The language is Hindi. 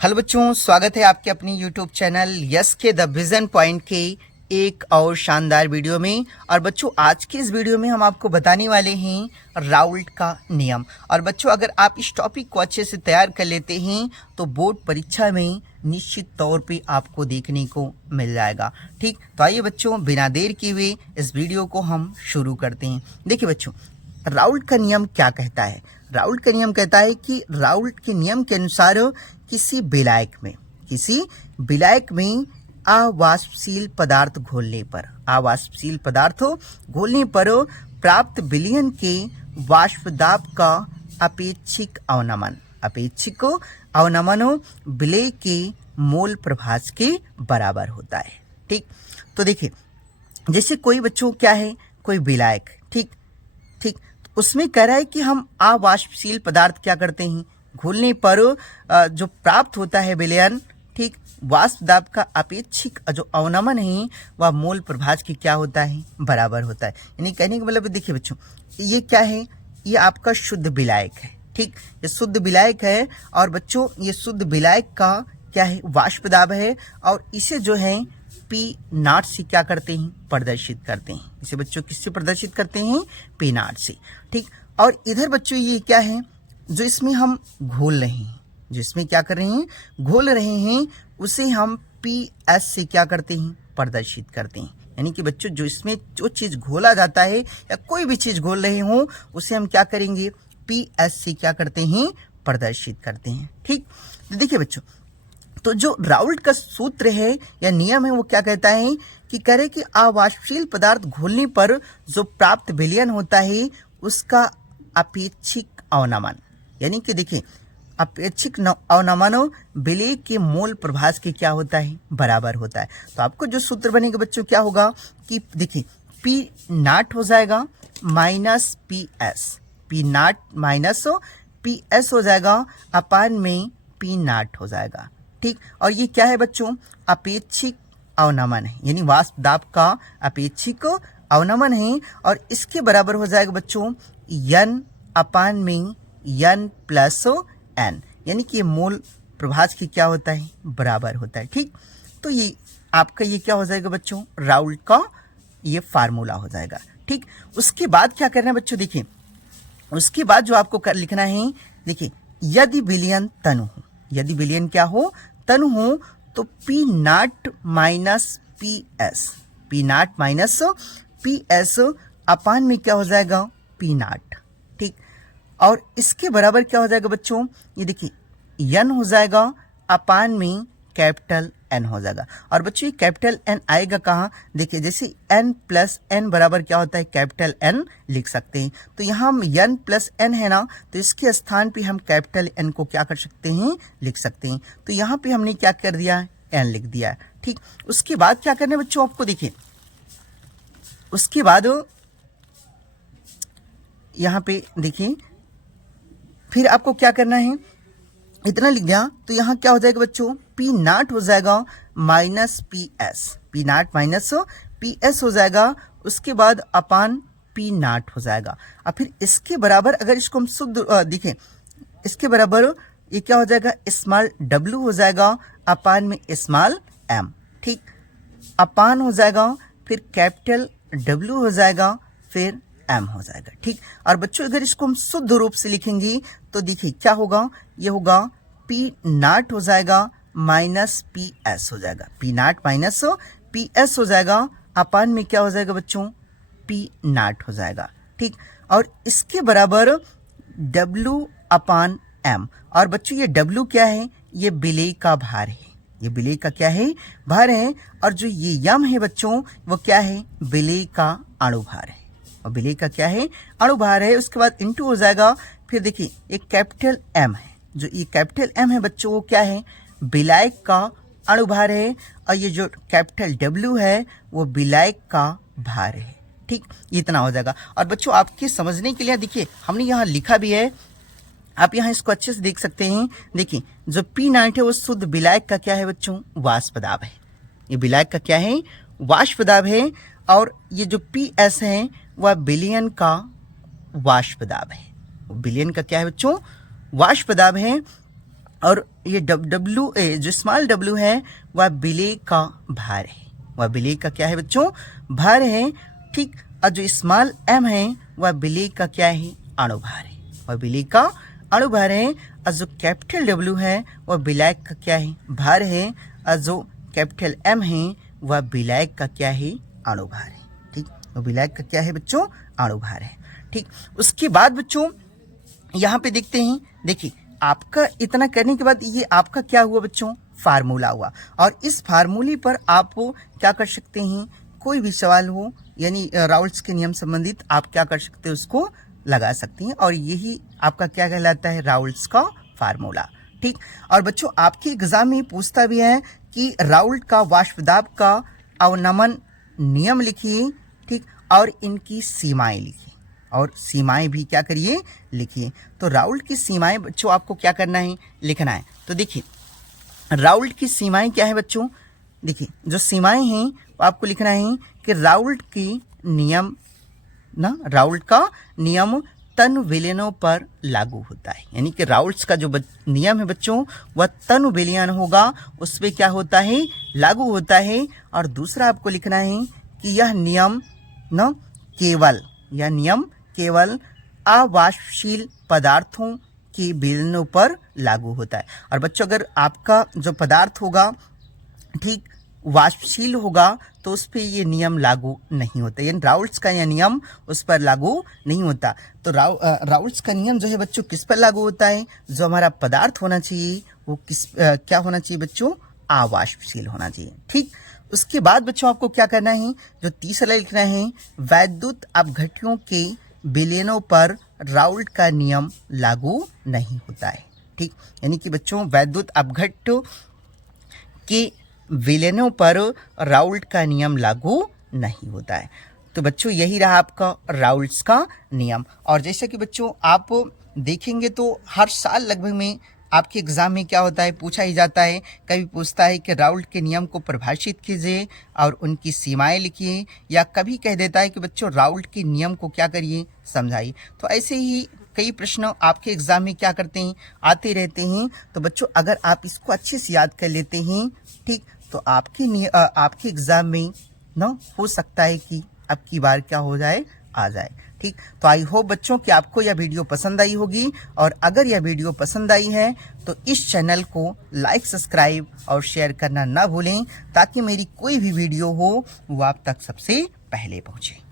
हेलो बच्चों, स्वागत है आपके अपनी यूट्यूब चैनल यस के द विजन पॉइंट के एक और शानदार वीडियो में। और बच्चों, आज के इस वीडियो में हम आपको बताने वाले हैं राउल्ट का नियम। और बच्चों, अगर आप इस टॉपिक को अच्छे से तैयार कर लेते हैं तो बोर्ड परीक्षा में निश्चित तौर पे आपको देखने को मिल जाएगा। ठीक, तो आइए बच्चों, बिना देर किए हुए इस वीडियो को हम शुरू करते हैं। देखिए बच्चों, राउल्ट का नियम क्या कहता है। राउल्ट का नियम कहता है कि राउल्ट के नियम के अनुसार किसी विलायक में अवाष्पशील पदार्थ घोलने पर प्राप्त विलयन के वाष्प दाब का अपेक्षिक अवनमन विलय के मोल प्रभाज के बराबर होता है। ठीक, तो देखिए, जैसे कोई बच्चों क्या है, कोई विलायक, ठीक, उसमें कह रहा है कि हम अवाष्पशील पदार्थ क्या करते हैं, घोलने पर जो प्राप्त होता है विलयन, ठीक, वाष्प दाब का अपेक्षिक जो अवनमन है वह मोल प्रभाज की क्या होता है, बराबर होता है। यानी कहने का मतलब देखिए बच्चों, ये क्या है, ये आपका शुद्ध विलायक है। ठीक, ये शुद्ध विलायक है और बच्चों ये शुद्ध विलायक का क्या है, वाष्प दाब है। और इसे जो है पी नॉट से क्या करते हैं, प्रदर्शित करते हैं। इसे बच्चों किससे प्रदर्शित करते हैं, पी नॉट से। ठीक, और इधर बच्चों ये क्या है, जो इसमें हम घोल रहे हैं, जो इसमें क्या कर रहे हैं, घोल रहे हैं, उसे हम पी एस से क्या करते हैं, प्रदर्शित करते हैं। यानी कि बच्चों जो इसमें जो चीज़ घोला जाता है या कोई भी चीज़ घोल रहे हो उसे हम क्या करेंगे, पी एस से क्या करते हैं, प्रदर्शित करते हैं। ठीक, तो देखिए बच्चों, तो जो राउल्ट का सूत्र है या नियम है वो क्या कहता है कि करे कि अवाष्पशील पदार्थ घोलने पर जो प्राप्त विलयन होता है उसका अपेक्षिक अवनमन, यानी कि देखिए अपेक्षिक अवनमन विलय के मोल प्रभाज के क्या होता है, बराबर होता है। तो आपको जो सूत्र बनेगा बच्चों क्या होगा कि देखिए पी नॉट हो जाएगा minus P S, P not minus P S हो जाएगा, अपान में पी नॉट हो जाएगा। ठीक, और ये क्या है बच्चों, अपेक्षिक अवनमन है, यानी वाष्प दाब का अपेक्षिक अवनमन है। और इसके बराबर हो जाएगा बच्चों यन अपान में यन प्लस एन, यानी कि ये मोल प्रभाज की क्या होता है, बराबर होता है। ठीक, तो ये आपका ये क्या हो जाएगा बच्चों, राउल्ट का ये फार्मूला हो जाएगा। ठीक, उसके बाद क्या करना है बच्चों, देखिए उसके बाद जो आपको लिखना है, देखिए यदि विलयन तनु हो, यदि विलयन क्या हो, तनु हो, तो P not minus P S, P not minus P S अपान में क्या हो जाएगा, पी नॉट। ठीक, और इसके बराबर क्या हो जाएगा बच्चों, ये देखिए यन हो जाएगा, अपान में कैपिटल एन हो जाएगा। और बच्चों ये कैपिटल एन आएगा कहाँ, देखिए जैसे एन प्लस एन बराबर क्या होता है, कैपिटल एन लिख सकते हैं। तो यहाँ हम एन प्लस एन है ना, तो इसके स्थान पे हम कैपिटल एन को क्या कर सकते हैं, लिख सकते हैं। तो यहाँ पे हमने क्या कर दिया, एन लिख दिया। ठीक, उसके बाद क्या करना है बच्चों, आपको देखिए उसके बाद यहाँ पे देखिए फिर आपको क्या करना है, इतना लिख दिया तो यहाँ क्या हो जाएगा बच्चों, पी नॉट हो जाएगा minus P S, P not minus P S हो जाएगा। उसके बाद अपान पी नॉट हो जाएगा। और फिर इसके बराबर अगर इसको हम शुद्ध देखें, इसके बराबर ये क्या हो जाएगा, स्मॉल डब्ल्यू हो जाएगा, अपान में स्मॉल एम। ठीक, अपान हो जाएगा, फिर कैपिटल डब्ल्यू हो जाएगा, फिर एम हो जाएगा। ठीक, और बच्चों अगर इसको हम शुद्ध रूप से लिखेंगे तो देखिए क्या होगा, ये होगा पी नॉट हो जाएगा माइनस पी एस हो जाएगा, P not minus P S हो जाएगा, अपान में क्या हो जाएगा बच्चों, पी नॉट हो जाएगा। ठीक, और इसके बराबर डब्ल्यू अपान एम। और बच्चों ये डब्ल्यू क्या है, ये विलय का भार है, ये विलय का क्या है, भार है। और जो ये यम है बच्चों वो क्या है, विलय का अणुभार है, और विलय का क्या है, अणुभार है। उसके बाद इंटू हो जाएगा, फिर देखिए एक कैपिटल एम है, जो ये कैपिटल एम है बच्चों वो क्या है, विलायक का अणुभार है। और ये जो कैपिटल डब्ल्यू है वो विलायक का भार है। ठीक, इतना हो जाएगा। और बच्चों आपके समझने के लिए देखिए हमने यहाँ लिखा भी है, आप यहाँ इसको अच्छे से देख सकते हैं। देखिए जो पी नॉट है वो शुद्ध विलायक का क्या है बच्चों, वाष्प दाब है, ये विलायक का क्या है, वाष्प दाब है। और ये जो पी एस है वह विलयन का वाष्प दाब है, विलयन का क्या है बच्चों, वाष्प दाब है। और ये डब्ल्यू ए जो स्मॉल डब्ल्यू है वह विलेय का भार है, वह विलेय का क्या है बच्चों, भार है। ठीक, और जो स्मॉल एम है वह विलेय का क्या है, अणुभार है, वह विलेय का अणुभार है। और जो कैपिटल डब्ल्यू है वह विलायक का क्या है, भार है। और जो कैपिटल एम है वह विलायक का क्या है, अणुभार है। ठीक, वो विलायक का क्या है बच्चों, अणुभार है। ठीक, उसके बाद बच्चों यहाँ पे देखते हैं, देखिए आपका इतना करने के बाद ये आपका क्या हुआ बच्चों, फार्मूला हुआ। और इस फार्मूले पर आप क्या कर सकते हैं, कोई भी सवाल हो यानी राउल्ट्स के नियम संबंधित आप क्या कर सकते हैं, उसको लगा सकती हैं। और यही आपका क्या कहलाता है, राउल्ट्स का फार्मूला। ठीक, और बच्चों आपके एग्जाम में पूछता भी है कि राउल्ट का वाष्प दाब का अवनमन नियम लिखिए। ठीक, और इनकी सीमाएं लिखिए, और सीमाएं भी क्या करिए, लिखिए। तो राउल्ट की सीमाएं बच्चों आपको क्या करना है, लिखना है। तो देखिए राउल्ट की सीमाएं क्या है बच्चों, देखिए जो सीमाएं हैं वो आपको लिखना है कि राउल्ट की नियम ना, राउल्ट का नियम तन विलयनों पर लागू होता है। यानी कि राउल्ट्स का जो नियम है बच्चों वह तन विलयन होगा उस पर क्या होता है, लागू होता है। और दूसरा आपको लिखना है कि यह नियम न केवल, यह नियम केवल अवाष्पशील पदार्थों के विलयनों पर लागू होता है। और बच्चों अगर आपका जो पदार्थ होगा ठीक वाष्पशील होगा तो उस पर ये नियम लागू नहीं होता, यानी राउल्ट्स का यह नियम उस पर लागू नहीं होता। तो राउल्ट्स का नियम जो है बच्चों किस पर लागू होता है, जो हमारा पदार्थ होना चाहिए वो क्या होना चाहिए बच्चों, अवाष्पशील होना चाहिए। ठीक, उसके बाद बच्चों आपको क्या करना है, जो तीसरा लिखना है, वैद्युत अपघट्यों के विलयनों पर राउल्ट का नियम लागू नहीं होता है। ठीक, यानी कि बच्चों वैद्युत अपघट्य के विलयनों पर राउल्ट का नियम लागू नहीं होता है। तो बच्चों यही रहा आपका राउल्ट्स का नियम। और जैसे कि बच्चों आप देखेंगे तो हर साल लगभग में आपके एग्जाम में क्या होता है, पूछा ही जाता है। कभी पूछता है कि राउल्ट के नियम को परिभाषित कीजिए और उनकी सीमाएं लिखिए, या कभी कह देता है कि बच्चों राउल्ट के नियम को क्या करिए, समझाइए। तो ऐसे ही कई प्रश्न आपके एग्जाम में क्या करते हैं, आते रहते हैं। तो बच्चों अगर आप इसको अच्छे से याद कर लेते हैं ठीक, तो आपके एग्जाम में ना हो सकता है कि अब की बार क्या हो जाए, आ जाए। ठीक, तो आई होप बच्चों कि आपको यह वीडियो पसंद आई होगी। और अगर यह वीडियो पसंद आई है तो इस चैनल को लाइक, सब्सक्राइब और शेयर करना ना भूलें, ताकि मेरी कोई भी वीडियो हो वो आप तक सबसे पहले पहुंचे।